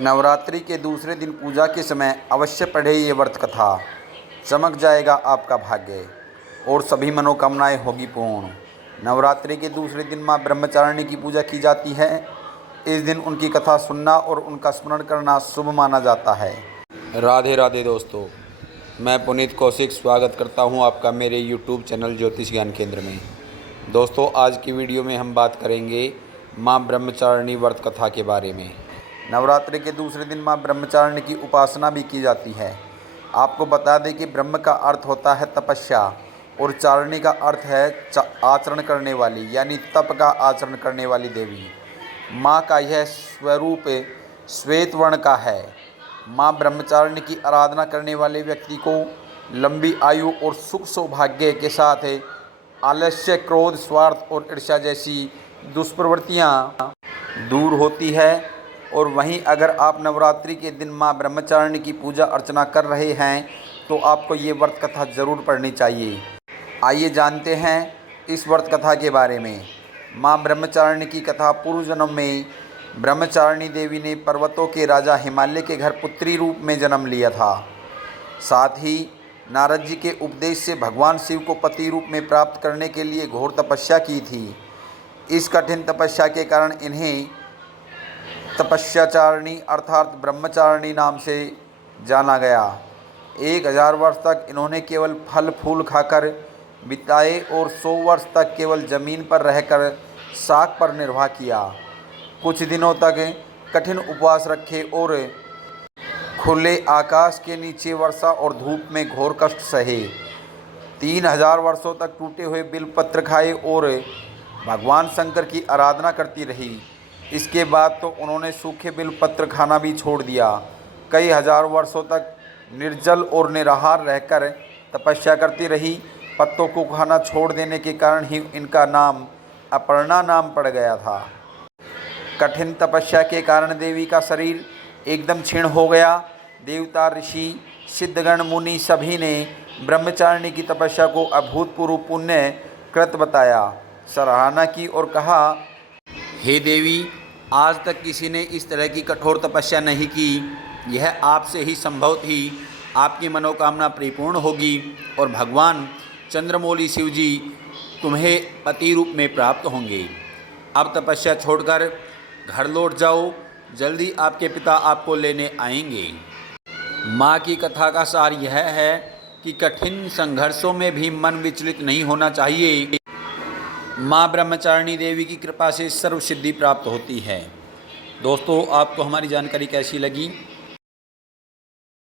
नवरात्रि के दूसरे दिन पूजा के समय अवश्य पढ़े ये व्रत कथा। चमक जाएगा आपका भाग्य और सभी मनोकामनाएं होगी पूर्ण। नवरात्रि के दूसरे दिन माँ ब्रह्मचारिणी की पूजा की जाती है। इस दिन उनकी कथा सुनना और उनका स्मरण करना शुभ माना जाता है। राधे राधे दोस्तों, मैं पुनीत कौशिक स्वागत करता हूं आपका मेरे यूट्यूब चैनल ज्योतिष ज्ञान केंद्र में। दोस्तों, आज की वीडियो में हम बात करेंगे माँ ब्रह्मचारिणी व्रत कथा के बारे में। नवरात्रि के दूसरे दिन माँ ब्रह्मचारिणी की उपासना भी की जाती है। आपको बता दें कि ब्रह्म का अर्थ होता है तपस्या और चारिणी का अर्थ है आचरण करने वाली, यानी तप का आचरण करने वाली देवी। माँ का यह स्वरूप श्वेत वर्ण का है। माँ ब्रह्मचारिणी की आराधना करने वाले व्यक्ति को लंबी आयु और सुख सौभाग्य के साथ आलस्य, क्रोध, स्वार्थ और ईर्ष्या जैसी दुष्प्रवृत्तियाँ दूर होती है। और वहीं अगर आप नवरात्रि के दिन माँ ब्रह्मचारिणी की पूजा अर्चना कर रहे हैं तो आपको ये व्रत कथा ज़रूर पढ़नी चाहिए। आइए जानते हैं इस व्रत कथा के बारे में। माँ ब्रह्मचारिणी की कथा पूर्व जन्म में ब्रह्मचारिणी देवी ने पर्वतों के राजा हिमालय के घर पुत्री रूप में जन्म लिया था। साथ ही नारद जी के उपदेश से भगवान शिव को पति रूप में प्राप्त करने के लिए घोर तपस्या की थी। इस कठिन तपस्या के कारण इन्हें तपस्याचारिणी अर्थात ब्रह्मचारिणी नाम से जाना गया। 1000 वर्ष तक इन्होंने केवल फल फूल खाकर बिताए और 100 वर्ष तक केवल जमीन पर रहकर शाक पर निर्वाह किया। कुछ दिनों तक कठिन उपवास रखे और खुले आकाश के नीचे वर्षा और धूप में घोर कष्ट सहे। 3000 वर्षों तक टूटे हुए बिलपत्र खाए और भगवान शंकर की आराधना करती रही। इसके बाद तो उन्होंने सूखे बिलपत्र खाना भी छोड़ दिया। कई हजार वर्षों तक निर्जल और निराहार रहकर तपस्या करती रही। पत्तों को खाना छोड़ देने के कारण ही इनका नाम अपर्णा नाम पड़ गया था। कठिन तपस्या के कारण देवी का शरीर एकदम क्षीण हो गया। देवता, ऋषि, सिद्धगण, मुनि सभी ने ब्रह्मचारिणी की तपस्या को अभूतपूर्व पुण्य कृत बताया, सराहना की और कहा, हे देवी, आज तक किसी ने इस तरह की कठोर तपस्या नहीं की। यह आपसे ही संभव थी। आपकी मनोकामना परिपूर्ण होगी और भगवान चंद्रमौली शिव जी तुम्हें पति रूप में प्राप्त होंगे। अब तपस्या छोड़कर घर लौट जाओ, जल्दी आपके पिता आपको लेने आएंगे। माँ की कथा का सार यह है कि कठिन संघर्षों में भी मन विचलित नहीं होना चाहिए। माँ ब्रह्मचारिणी देवी की कृपा से सर्व सिद्धि प्राप्त होती है। दोस्तों, आपको हमारी जानकारी कैसी लगी?